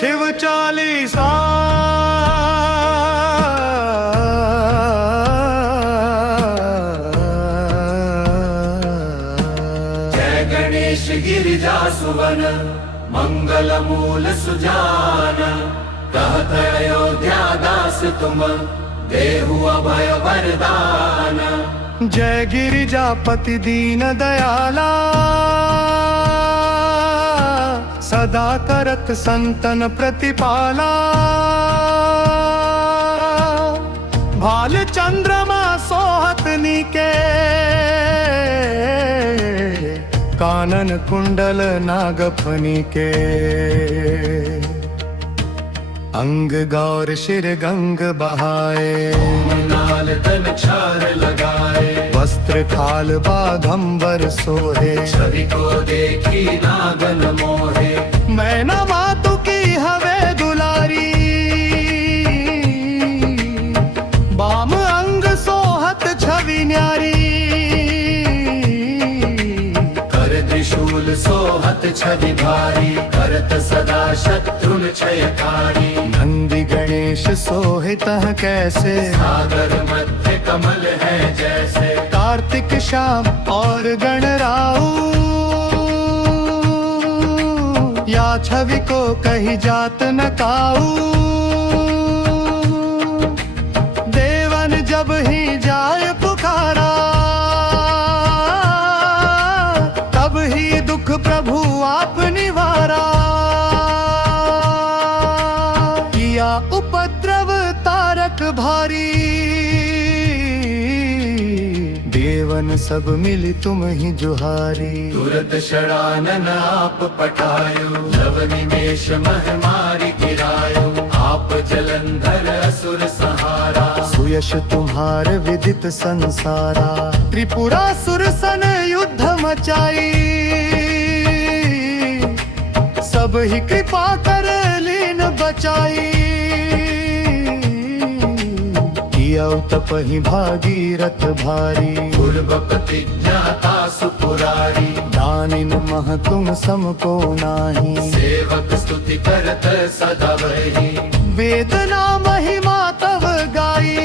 शिव चालीसा जय गणेश गिरिजा सुवन मंगल मूल सुजान, कहत अयोध्या दास तुम देहु अभय वरदान। जय गिरिजापति दीन दयाला, सदा करत संतन प्रतिपाला। भाल चंद्रमा सोहत नीके, कानन कुंडल नागफनी के। अंग गौर शिर गंग बहाए, नाल तन क्षार लगाए। वस्त्र खाल बाघंबर सोहे, छवि को देखी नागन मोहे। मैं न मातु की हवे दुलारी, बाम अंग सोहत छवि न्यारी। कर त्रिशूल सोहत छवि भारी, करत सदा शत्रुन क्षयकारी। नंदी गणेश सोहे तह कैसे, सागर मध्य कमल है जैसे। कार्तिक श्याम और गणराऊ, या छवि को कही जात न काऊ। देवन जब ही जाय पुकारा, तब ही दुख प्रभु आप निवारा। किया उपद्रव तारक भारी, देवन सब मिली तुम ही जुहारी। तुरत षडानन आप पठायो, नव निमेष मह मारि गिरायो। आप जलंधर असुर सहारा, सुयश तुम्हार विदित संसारा। त्रिपुरासुर सन युद्ध मचाई, सब ही कृपा कर लीन बचाई। तपहि भागीरथ भारी, पूर्व प्रतिज्ञाता सुपुरारी। दानिन मह तुम सम को नाही, सेवक स्तुति करत सदा वही। वेदना महिमा तव गाई,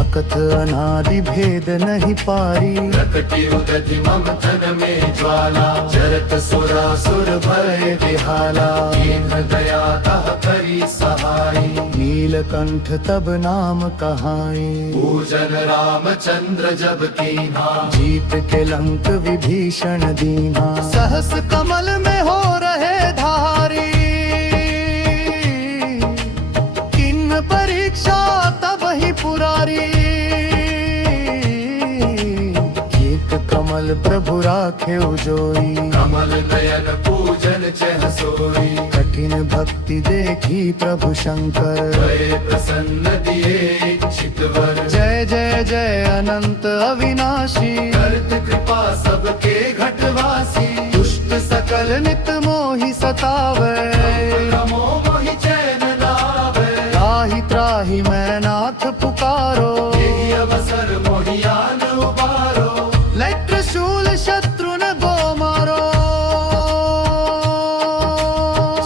अकथ अनादि भेद नहीं पारी। प्रकटि उदधि मम तन में ज्वाला, जरत सुरासुर भय विहाला। दीन दया तह करी सहाई, नीलकंठ तब नाम कहाई। पूजन रामचंद्र जब कीन्हा, जीत के लंक विभीषण दीना। सहस कमल में हो रहे धारी, किन्न परीक्षा तब ही पुरारी। एक कमल प्रभु राखे जोई, कमल नयन पूजन चह सोई। कठिन भक्ति देखी प्रभु शंकर, भय प्रसन्न दिए इच्छित वर। जय जय जय अनंत अविनाशी। करत कृपा सबके घटवासी, दुष्ट सकल नित मोहि सतावे। नमो मोहि चैन लावे। त्राहि त्राहि मैं नाथ पुकारो, यही अवसर मोहियान उबारो। लय त्रिशूल शत्रु न गो मारो।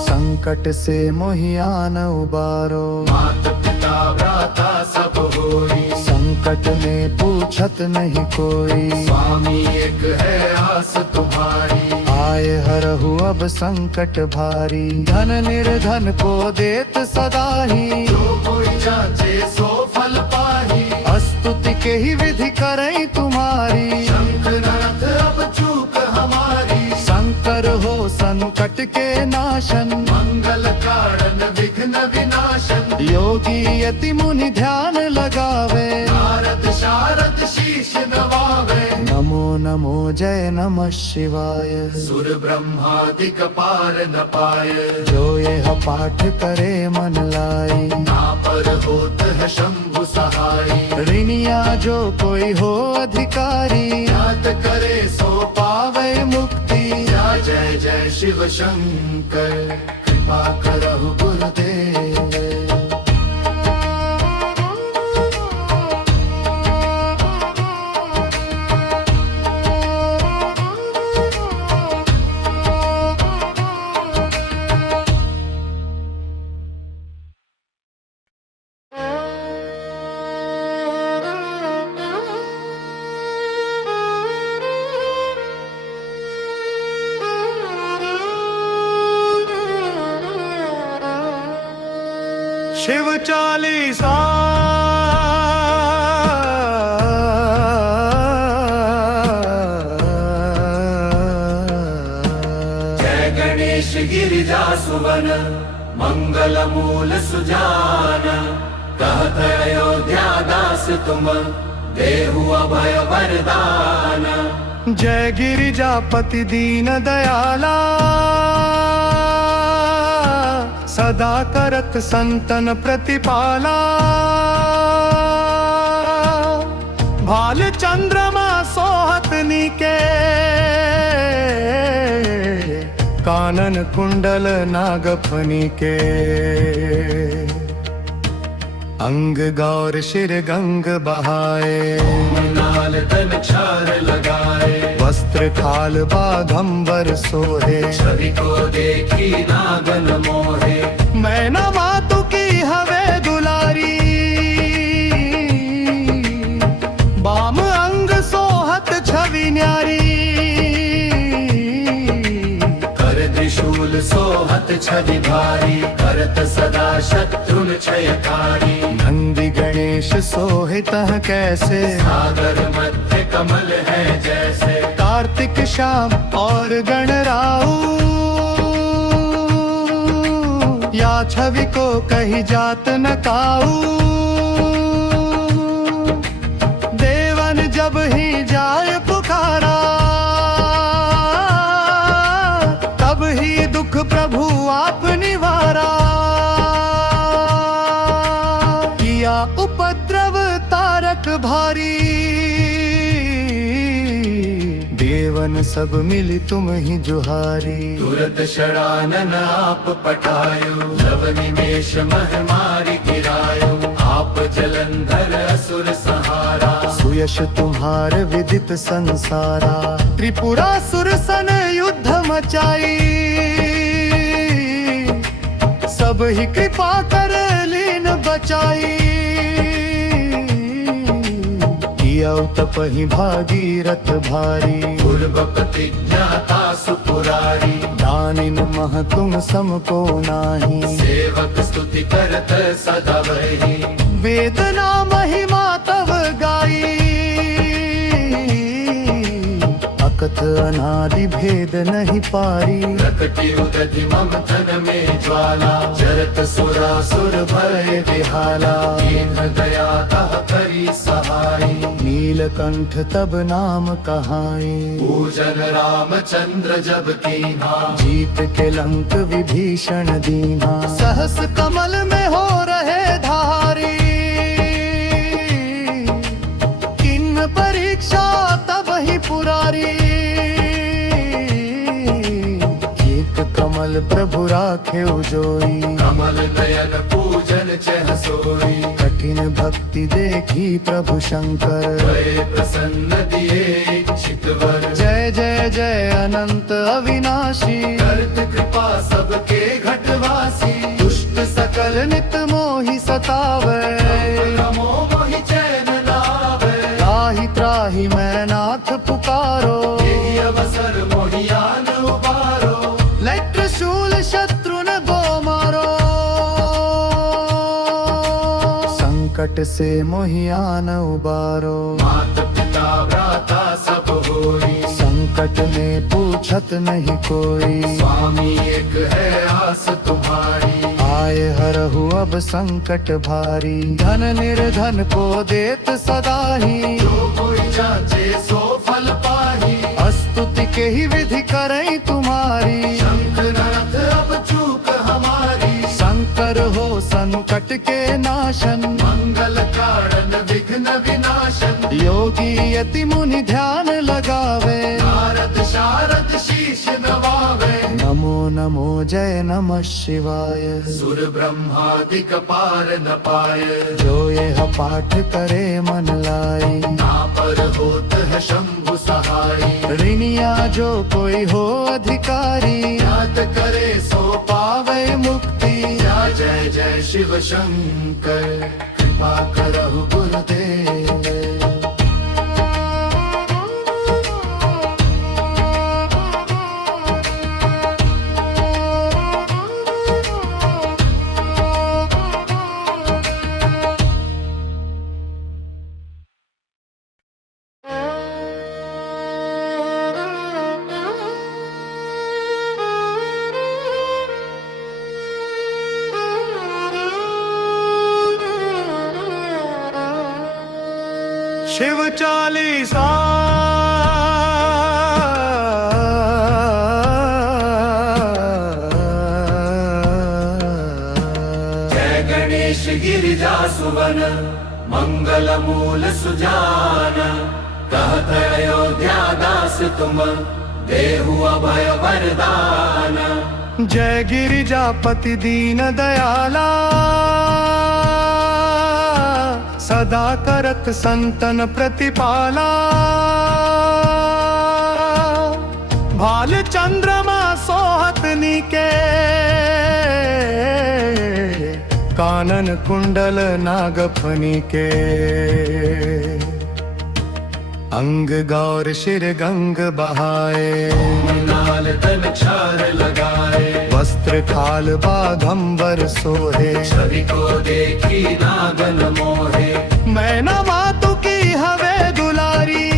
संकट से मोहियान उबारो, मात पिता भ्राता सब होई। संकट में पूछत नहीं कोई। स्वामी एक है आस तुम्हारी, आए हरहु अब संकट भारी। धन निर्धन को देत सदा ही, जो कोई जाचे सो फल पाही। स्तुति के ही विधि करें तुम्हारी। शंखनाथ अब चूक हमारी, शंकर हो संकट के नाशन। मंगल कारण विघ्न विनाशन। योगी यति मुनि ध्यान लगावे, नारद शारद शीश नवावे। नमो नमो जय नमः शिवाय। सुर ब्रह्मादिक पार न पाए, जो यह पाठ करे मन लाई। ना पर होत है शंभु सहाय। ऋणिया जो कोई हो अधिकारी, याद करे सो पावे मुक्ति। जय जय शिव शंकर, कृपा करहु गुरुदेव। शिव चालीसा जय गणेश गिरिजा सुवन मंगल मूल सुजान कहत अयोध्या दास तुम देहु अभय वरदान। जय गिरिजापति दीन दयाला सदा करत संतन प्रतिपाला। भाल चंद्रमा सोहत नीके कानन कुंडल नागफनी के। अंग गौर शिर गंग बहाए लाल तन छार लगाए वस्त्र खाल बाघंबर सोहे। छवि को देखी नागन मोहे मैं न मातु की हवे दुलारी बाम अंग सोहत छवि न्यारी। कर त्रिशूल सोहत छवि भारी करत सदा शत्रुन क्षयकारी। नंदी गणेश सोहित कैसे सागर मध्य कमल है जैसे। कार्तिक श्याम और गणराऊ या छवि को कही जात न काऊ। देवन जब ही जाय पुकारा तब ही दुख प्रभु आप निवारा। किया उपद्रव तारक भारी देवन सब मिली तुम ही जुहारी। तुरत षडानन आप पठायो लव निमेष मह मारि गिरायो। आप जलंधर असुर सहारा सुयश तुम्हार विदित संसारा। त्रिपुरासुर सन युद्ध मचाई सब ही कृपा कर लीन बचाई। किया तपहि भागीरथ भारी पूर्व प्रतिज्ञाता सुपुरारी। दानिन मह तुम सम को नाही। सेवक स्तुति करत सदा वही वेदना महिमा तव गाई। अकथ अनादि भेद नहीं पारी। प्रकटि उदधि मम तन में ज्वाला जरत सुरासुर भय विहाला। दीन दया तह करी सहाई नीलकंठ तब नाम कहाई। पूजन रामचंद्र जब कीन्हा जीत के लंक विभीषण दीना। सहस कमल में हो रहे धारी किन्न परीक्षा तब ही पुरारी। एक कमल प्रभु राखे जोई कमल नयन पूजन चह सोई। कठिन भक्ति देखी प्रभु शंकर भय प्रसन्न दिए इच्छित वर। जय जय जय अनंत अविनाशी। करत कृपा सबके घटवासी। दुष्ट सकल नित मोहि सतावे नमो मोहि चैन लावे। त्राहि त्राहि मैं नाथ पुकारो। यही अवसर मोहियान उबारो। लैट्र शूल शत्रु न गो मारो। संकट से मोहियान उबारो। मात पिता भ्राता सब होई। संकट में पूछत नहीं कोई। स्वामी एक है आस तुम्हारी। आए हरहु अब संकट भारी। धन निर्धन को देत सदा ही। जो कोई जाचे सो फल पाही। स्तुति के ही विधि करें तुम्हारी। शंख नाथ अब चूक हमारी। शंकर हो संकट के नाशन। मंगल कारण विघ्न विनाशन। योगी यति मुनि ध्यान लगावे। नारद शारद शीश नवावे। नमो नमो जय नमः शिवाय। सुर ब्रह्मादिक पार न पाए। जो यह पाठ करे मन लाई। ना पर होत है शंभु सहाय। ऋणिया जो कोई हो अधिकारी। याद करे सो पावे मुक्ति। जय जय शिव शंकर कृपा करहु गुरुदेव। शिव चालीसा जय गणेश गिरिजा सुवन मंगल मूल सुजान कहत अयोध्या दास तुम देहु अभय वरदान। जय गिरिजापति दीन दयाला सदा करत संतन प्रतिपाला। भाल चंद्रमा सोहत नीके कानन कुंडल नागफनी के। अंग गौर शिर गंग बहाए लाल तन छार लगाए वस्त्र खाल बाघंबर सोहे। छवि को देखी नागन मोहे मैना मातु की हवे दुलारी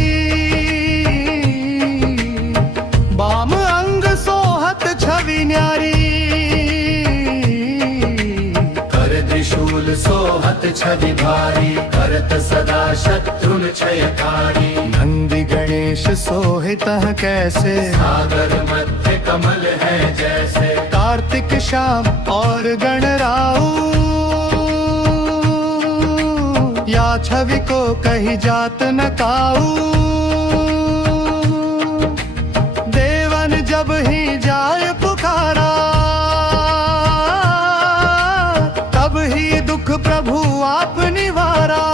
बाम अंग सोहत छवि न्यारी। कर त्रिशूल सोहत छवि भारी करत सदा शत्रुन क्षयकारी। नंदी गणेश सोहित कैसे सागर मध्य कमल है जैसे। कार्तिक श्याम और गणराऊ या छवि को कही जात न काऊ। देवन जब ही जाय पुकारा तब ही दुख प्रभु आप निवारा।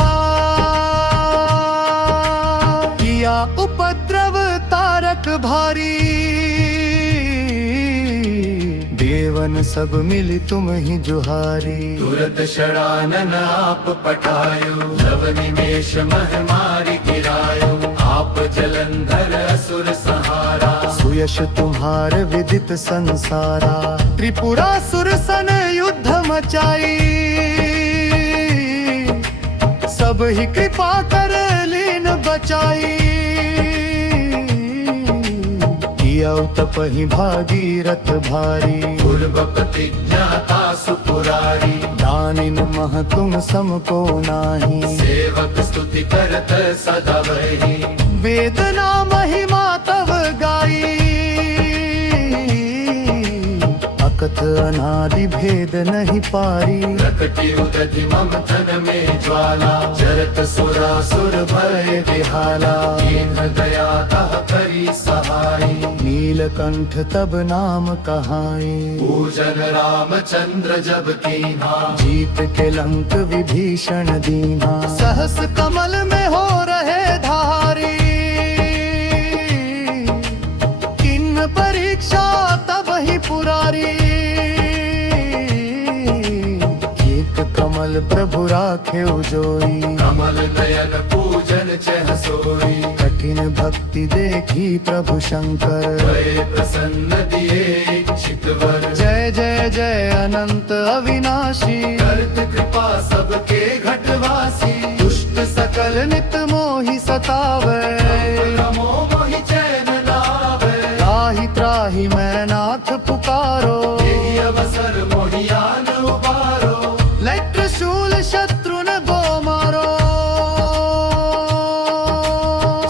किया उपद्रव तारक भारी देवन सब मिली तुम ही जुहारी। तुरत षडानन आप पठायो नव निमेष मह मारि गिरायो। आप जलंधर असुर सहारा सुयश तुम्हार विदित संसारा। त्रिपुरासुर सन युद्ध मचाई सब ही कृपा कर लीन बचाई। किया तपहि भागीरथ भारी पूर्व प्रतिज्ञाता सुपुरारी। दानिन मह तुम सम को नाही सेवक स्तुति करत सदा वही। वेदना महिमा तव गाई अकथ अनादि भेद नहीं पारी। प्रकटि उदधि मम तन में ज्वाला जरत सुरासुर भय विहाला। दीन दया तह करी सहाई नीलकंठ तब नाम कहाई। पूजन रामचंद्र जब कीन्हा जीत के लंक विभीषण दीना। सहस कमल में हो रहे धारी किन्न परीक्षा तब ही पुरारी। एक कमल प्रभु राखे जोई कमल नयन पूजन चह सोई। कठिन भक्ति देखी प्रभु शंकर भय प्रसन्न दिए इच्छित वर। जय जय जय अनंत अविनाशी करत कृपा सबके घटवासी। दुष्ट सकल नित मोहि सतावे नमो मोहि चैन लावे। त्राहि त्राहि मैं नाथ पुकारो। यही अवसर मोहियान उबारो। लट शूल शत्रु न गो मारो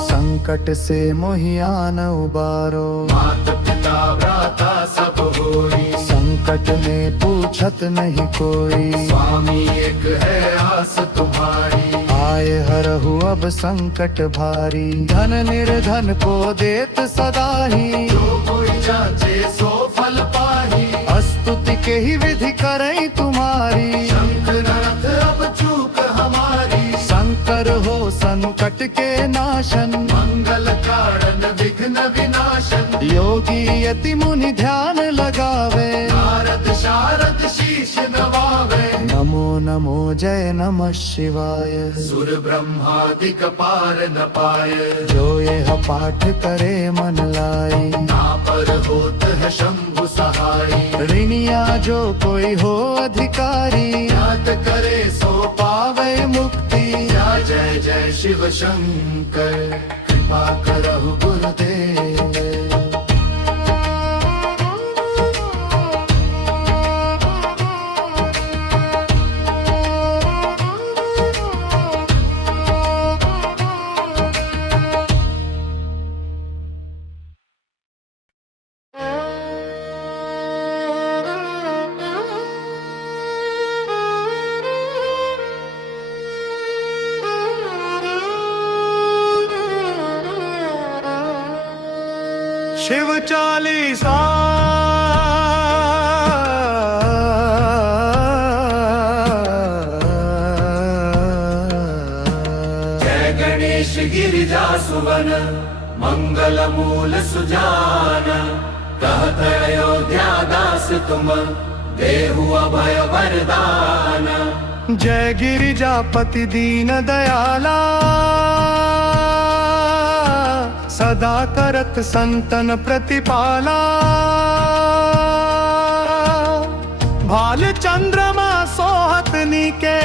संकट से मोहियान उबारो। मात पिता भ्राता सब होई संकट में पूछत नहीं कोई। स्वामी एक है आस तुम्हारी। आए हरहु अब संकट भारी धन निर्धन को देत सदा ही। जो कोई जाचे सो फल पाही। स्तुति के ही विधि करें तुम्हारी। शंख नरथ अब चूक हमारी। शंकर हो संकट के नाशन मंगल कारण विघ्न विनाशन। योगी यति मुनि ध्यान लगावे। नारद शारद शीश नवावे। नमो नमो जय नमः शिवाय। सुर ब्रह्मादिक पार न पाए। जो यह पाठ करे मन लाई। ना पर होत है शंभु सहाय। ऋणिया जो कोई हो अधिकारी। याद करे सो पावे मुक्ति। जय जय शिव शंकर कृपा करहु गुरुदेव। चालीसा जय गणेश गिरिजा सुवन मंगल मूल सुजान कहत अयोध्या दास तुम देहु अभय वरदान। जय गिरिजापति दीन दयाला सदा करत संतन प्रतिपाला। भाल चंद्रमा सोहत नीके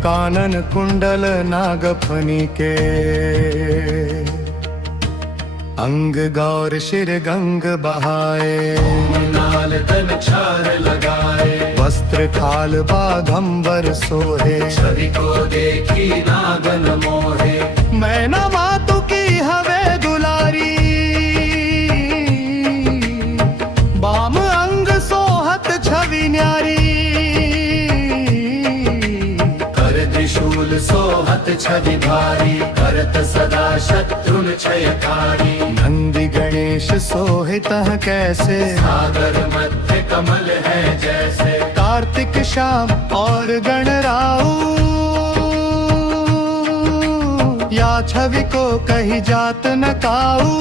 कानन कुंडल नागफनी के। अंग गौर शिर गंग बहाए नाल तन क्षार लगाए वस्त्र खाल बाघंबर सोहे। छवि को देखी नागन मोहे मैना मातु की हवे दुलारी बाम अंग सोहत छवि न्यारी। कर त्रिशूल सोहत छवि भारी करत सदा शत्रुन क्षयकारी। नंदी गणेश सोहित कैसे सागर मध्य कमल है जैसे। कार्तिक श्याम और गणराऊ या छवि को कही जात न काऊ।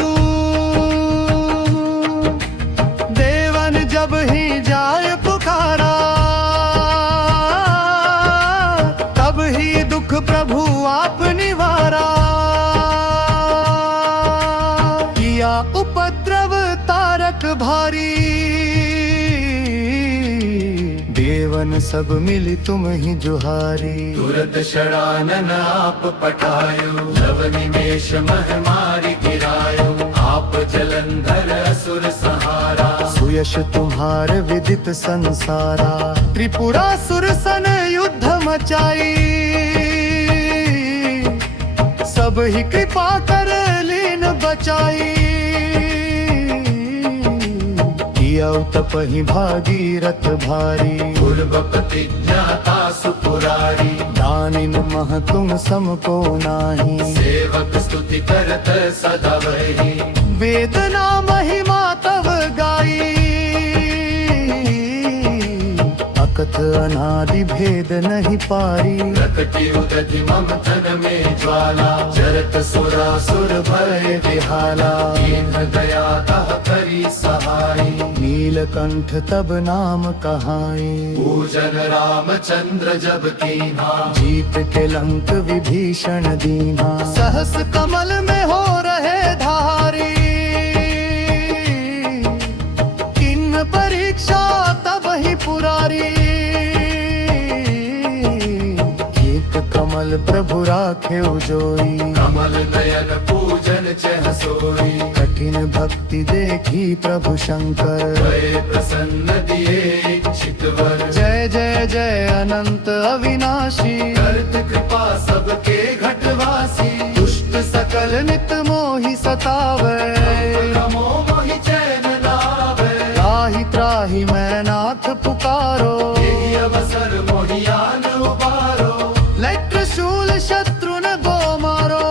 देवन जब ही जाय पुकारा तब ही दुख प्रभु आप निवारा। किया उपद्रव तारक भारी देवन सब मिली तुम ही जुहारी। तुरत षडानन आप पठायो नव निमेष मह मारि गिरायो। आप जलंधर असुर सहारा सुयश तुम्हार विदित संसारा। त्रिपुरासुर सन युद्ध मचाई सब ही कृपा कर लीन बचाई। किया तपहि भागीरथ भारी पूर्व प्रतिज्ञाता सुपुरारी। दानिन मह तुम सम को नाही सेवक स्तुति करत सदा वही। वेदना महिमा तव गाई अकथ अनादि भेद नहीं पारी। प्रकटि उदधि मम तन में ज्वाला जरत सुरासुर भय विहाला। दीन दया तह करी सहाई नीलकंठ तब नाम कहाई। पूजन रामचंद्र जब कीन्हा जीत के लंक विभीषण दीना। सहस कमल में हो रहे धारी किन्न परीक्षा तब ही पुरारी। एक कमल प्रभु राखे जोई कमल नयन पूजन चह सोई। कठिन भक्ति देखी प्रभु शंकर भय प्रसन्न दिए इच्छित वर। जय जय जय अनंत अविनाशी करत कृपा सबके घटवासी। दुष्ट सकल नित मोहि सतावे नमो मोहि चैन लावे। त्राहि त्राहि मैं नाथ पुकारो। यही अवसर मोहियान उबारो। लट शूल शत्रु न गो मारो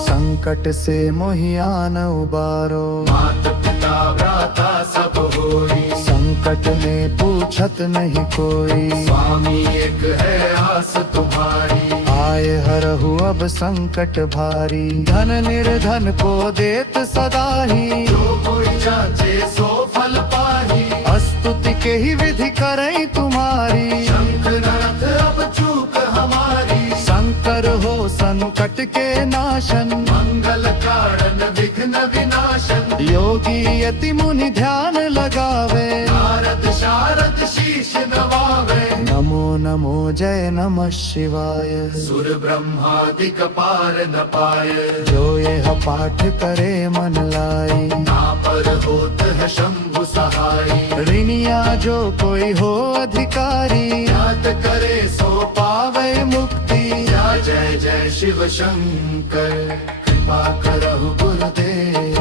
संकट से मोहियान उबारो। मात पिता भ्राता सब होई संकट में पूछत नहीं कोई। स्वामी एक है आस तुम्हारी। आए हरहु अब संकट भारी धन निर्धन को देत सदा ही। जो कोई जाचे सो फल पाही। स्तुति के ही विधि करें तुम्हारी। शंख नाथ अब चूक हमारी। शंकर हो संकट के नाशन मंगल कारण विघ्न विनाशन। योगी यति मुनि ध्यान लगावे। नारद शारद शीश नवावे। नमो नमो जय नमः शिवाय। सुर ब्रह्मादिक पार न पाए। जो यह पाठ करे मन लाई। ना पर होत है शंभु सहाई। ऋणिया जो कोई हो अधिकारी। याद करे सो पावे मुक्ति या जय जय शिव शंकर। कृपा करहु गुरुदेव।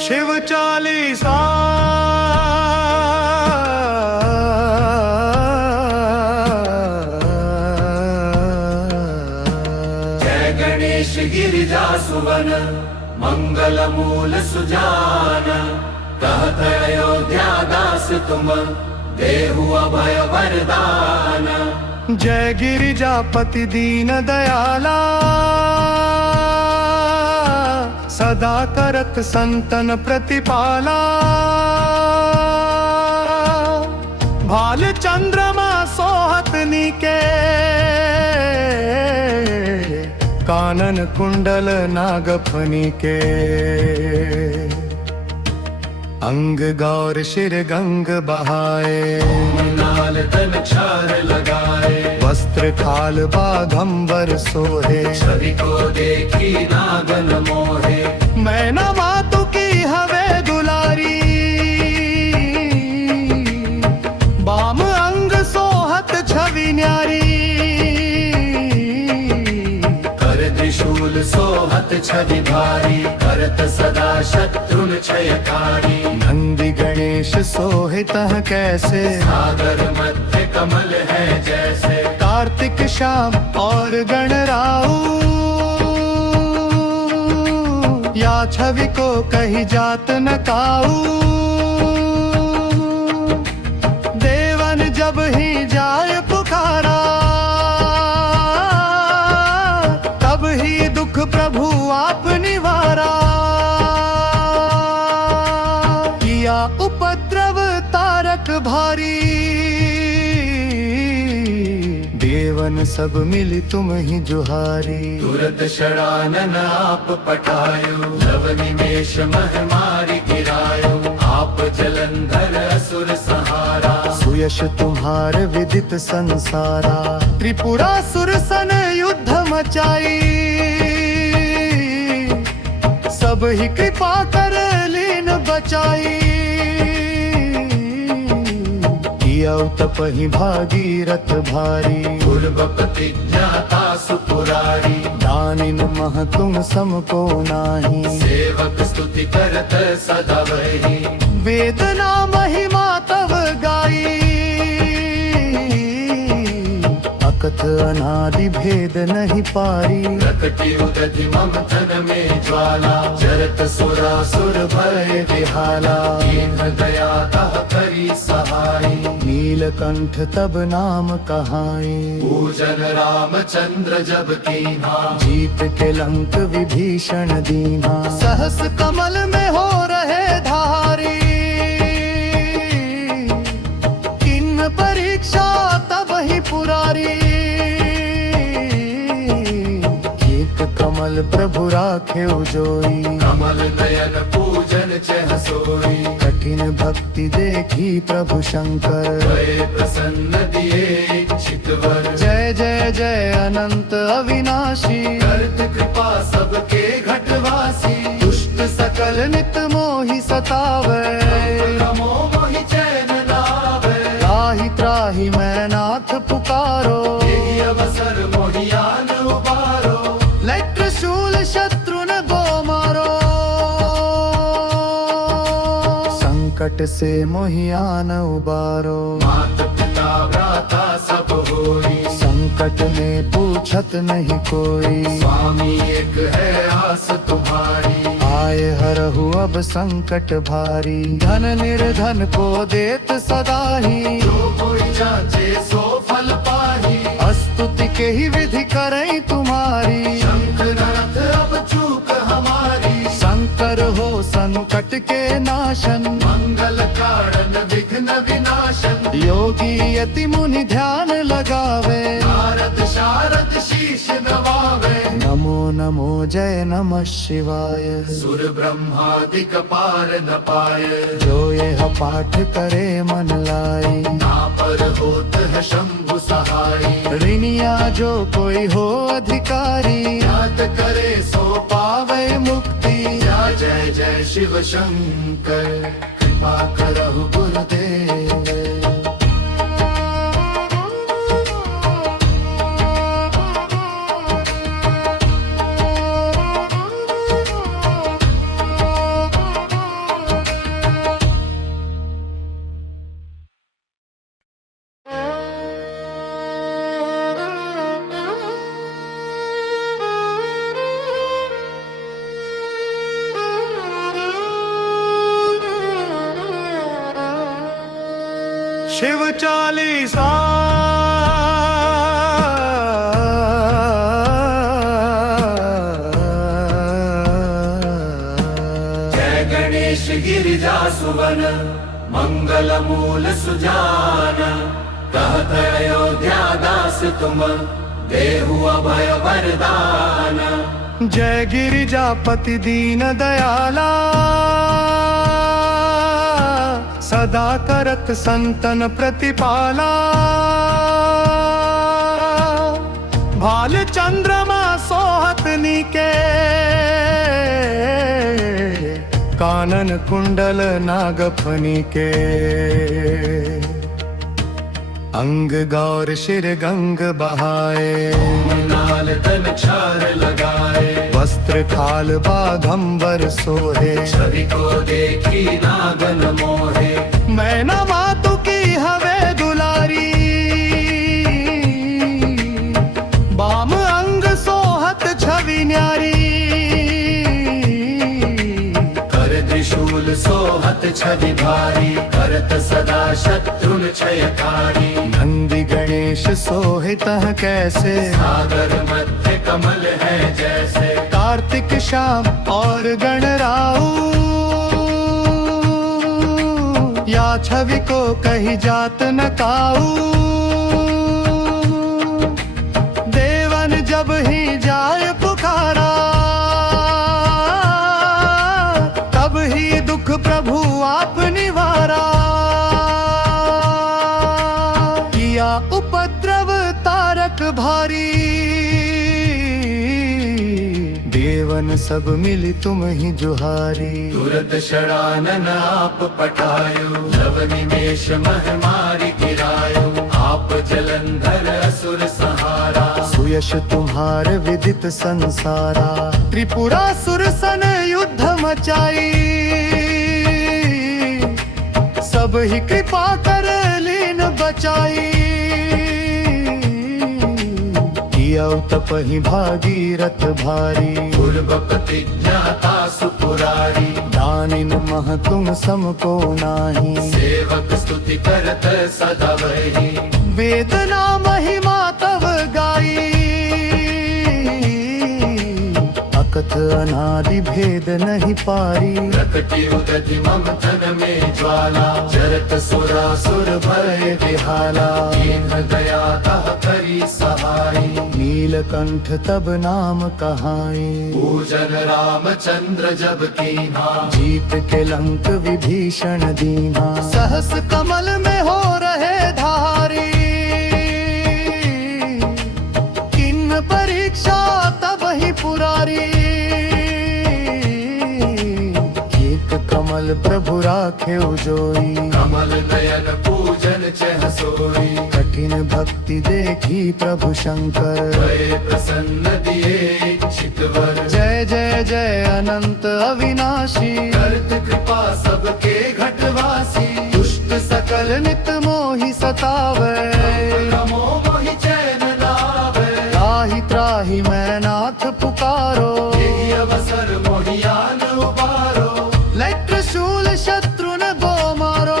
शिव चालीसा जय गणेश गिरिजा सुवन मंगल मूल सुजान कहत अयोध्या दास तुम देहु अभय वरदान। जय गिरिजापति दीन दयाला सदा करत संतन प्रतिपाला। भाल चंद्रमा सोहत नीके कानन कुंडल नागफनी के। अंग गौर शिर गंग बहाए नाल तन छार लगाए वस्त्र खाल बाघंबर सोहे। छवि को देखी नागन मोहे मैं न मातु की हवे दुलारी बाम अंग सोहत छवि न्यारी। कर त्रिशूल सोहत छवि भारी करत सदा शत्रुन क्षयकारी। नंदी गणेश सोहित कैसे सागर मध्य कमल है जैसे कार्तिक श्याम और गणराऊ। या छवि को कही जात न काऊ। देवन जब ही जाय पुकारा तब ही दुख प्रभु आप निवारा। किया उपद्रव तारक भारी देवन सब मिली तुम ही जुहारी। तुरत षडानन आप पटायो लव निमेष मह मारि गिरायो। आप जलंधर असुर सहारा सुयश तुम्हार विदित संसारा। त्रिपुरासुर सन युद्ध मचाई सब ही कृपा कर लीन बचाई। किया तपहि भागीरथ भारी पूर्व प्रतिज्ञाता सुपुरारी। दानिन मह तुम सम को नाही सेवक स्तुति करत सदा वही। वेदना महिमा तव गाई अकथ अनादि भेद नहीं पारी। प्रकटि उदधि मम तन में ज्वाला जरत सुरासुर भय विहाला। दीन दया तह करी सहाई नीलकंठ तब नाम कहाई। पूजन रामचंद्र जब कीन्हा जीत के लंक विभीषण दीना। सहस कमल में हो रहे धारी किन्न परीक्षा तब ही पुरारी। एक कमल प्रभु राखे जोई कमल नयन पूजन चह सोई। कठिन भक्ति देखी प्रभु शंकर भय प्रसन्न दिए इच्छित वर। जय जय जय अनंत अविनाशी करत कृपा सबके घटवासी। दुष्ट सकल नित मोहि सतावे नमो मोहि चैन लावे। त्राहि त्राहि मैं नाथ पुकारो। यही अवसर मोहियान उबारो। लट शूल शत्रु न गो मारो संकट से मोहियान उबारो। मात पिता भ्राता सब होई संकट में पूछत नहीं कोई। स्वामी एक है आस तुम्हारी। आए हरहु अब संकट भारी धन निर्धन को देत सदा ही। जो कोई जाचे सो फल पाही। स्तुति के ही विधि करें तुम्हारी। शंख नाथ अब चूक हमारी। शंकर हो संकट के नाशन मंगल कारण विघ्न विनाशन। योगी यति मुनि ध्यान लगावे। नारद शारद शीश नवावे। नमो नमो जय नमः शिवाय। सुर ब्रह्मादिक पार न पाए। जो यह पाठ करे मन लाई। ना पर होत है शंभु सहाय। ऋणिया जो कोई हो अधिकारी। याद करे सो पावे मुक्ति। जय जय शिव शंकर कृपा करहु गुरुदेव। शिव चालीसा जय गणेश गिरिजा सुवन मंगल मूल सुजान कहत अयोध्या दास तुम देहु अभय वरदान। जय गिरिजापति दीन दयाला सदा करत संतन प्रतिपाला। भाल चंद्रमा सोहत नीके कानन कुंडल नागफनी के। अंग गौर शिर गंग बहाए नाल तन क्षार लगाए वस्त्र खाल बाघंबर सोहे। छवि को देखी नागन मोहे मैं न मातु की हवे दुलारी बाम अंग सोहत छवि न्यारी। कर त्रिशूल सोहत छवि भारी करत सदा शत्रुन क्षयकारी। नंदी गणेश सोहित कैसे सागर मध्य कमल है जैसे। कार्तिक श्याम और गणराऊ या छवि को कही जात न काऊ। देवन जब ही जाय पुकारा तब ही दुख प्रभु आप निवारा। किया उपद्रव तारक भारी देवन सब मिली तुम ही जुहारी। तुरत षडानन आप पठायो नव निमेष मह मारि गिरायो। आप जलंधर असुर सहारा सुयश तुम्हार विदित संसारा। त्रिपुरासुर सन युद्ध मचाई सब ही कृपा कर लीन बचाई। किया तपहि भागीरथ भारी पूर्व प्रतिज्ञाता सुपुरारी। दानिन मह तुम सम को नाही सेवक स्तुति करत सदा वही। वेदना महिमा तव गाई अकथ अनादि भेद नहीं पारी। प्रकटि उदधि मम तन में ज्वाला जरत सुरासुर भय विहाला। दीन दया तह करी सहाई नीलकंठ तब नाम कहाई। पूजन रामचंद्र जब कीन्हा जीत के लंक विभीषण दीना। सहस कमल में हो रहे धारी किन्न परीक्षा तब ही पुरारी। एक कमल प्रभु राखे जोई कमल नयन पूजन चह सोई। कठिन भक्ति देखी प्रभु शंकर भय प्रसन्न दिए इच्छित वर। जय जय जय अनंत अविनाशी करत कृपा सबके घटवासी। दुष्ट सकल नित मोहि सतावे नमो मोहि चैन लावे। त्राहि त्राहि मैं नाथ पुकारो। यही अवसर मोहियान उबारो। लय त्रिशूल शत्रु न गो मारो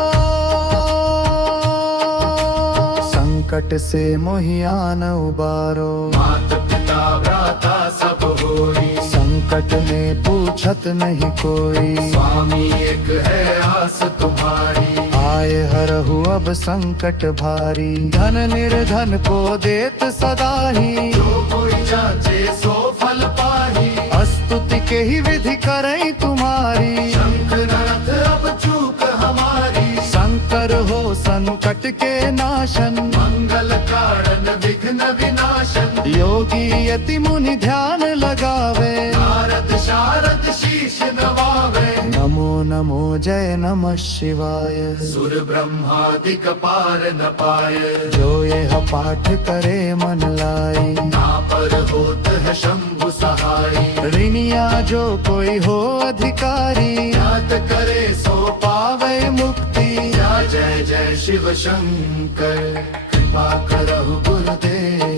संकट से मोहियान उबारो। मात पिता भ्राता सब होई संकट में पूछत नहीं कोई। स्वामी एक है आस तुम्हारी। आए हरहु अब संकट भारी धन निर्धन को देत सदा ही। जो कोई जाचे सो फल पाही। स्तुति के ही विधि करें तुम्हारी। शंखनाथ अब चूक हमारी। शंकर हो संकट के नाशन मंगल कारण विघ्न विनाशन। योगी यति मुनि ध्यान लगावे। नारद शारद शीश नवावे। नमो नमो जय नमः शिवाय। सुर ब्रह्मादिक पार न पाए। जो यह पाठ करे मन लाई। ना पर होत है शंभु सहाय। ऋणिया जो कोई हो अधिकारी। याद करे सो पावे मुक्ति। या जय जय शिव शंकर कृपा करहु गुरुदेव।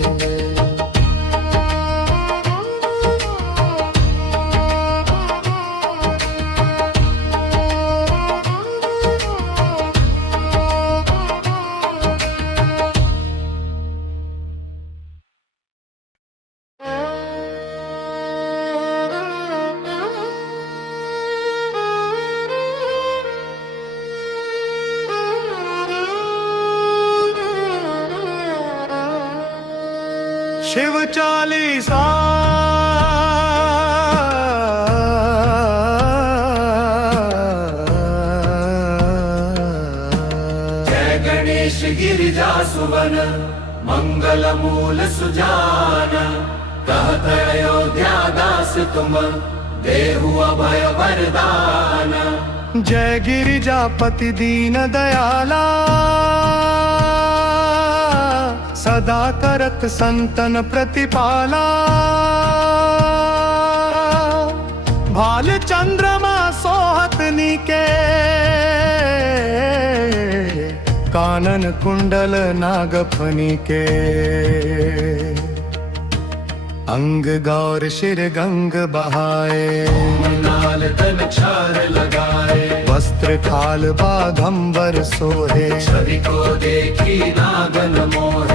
शिव चालीसा जय गणेश गिरिजा सुवन मंगल मूल सुजान कहत अयोध्या दास तुम देहु अभय वरदान। जय गिरिजापति दीन दयाला सदा करत संतन प्रतिपाला। भाल चंद्रमा सोहत नीके कानन कुंडल नागफनी के। अंग गौर शिर गंग बहाए नाल तन छार लगाए वस्त्र खाल बाघंबर सोहे। छवि को देखी नागन मोहे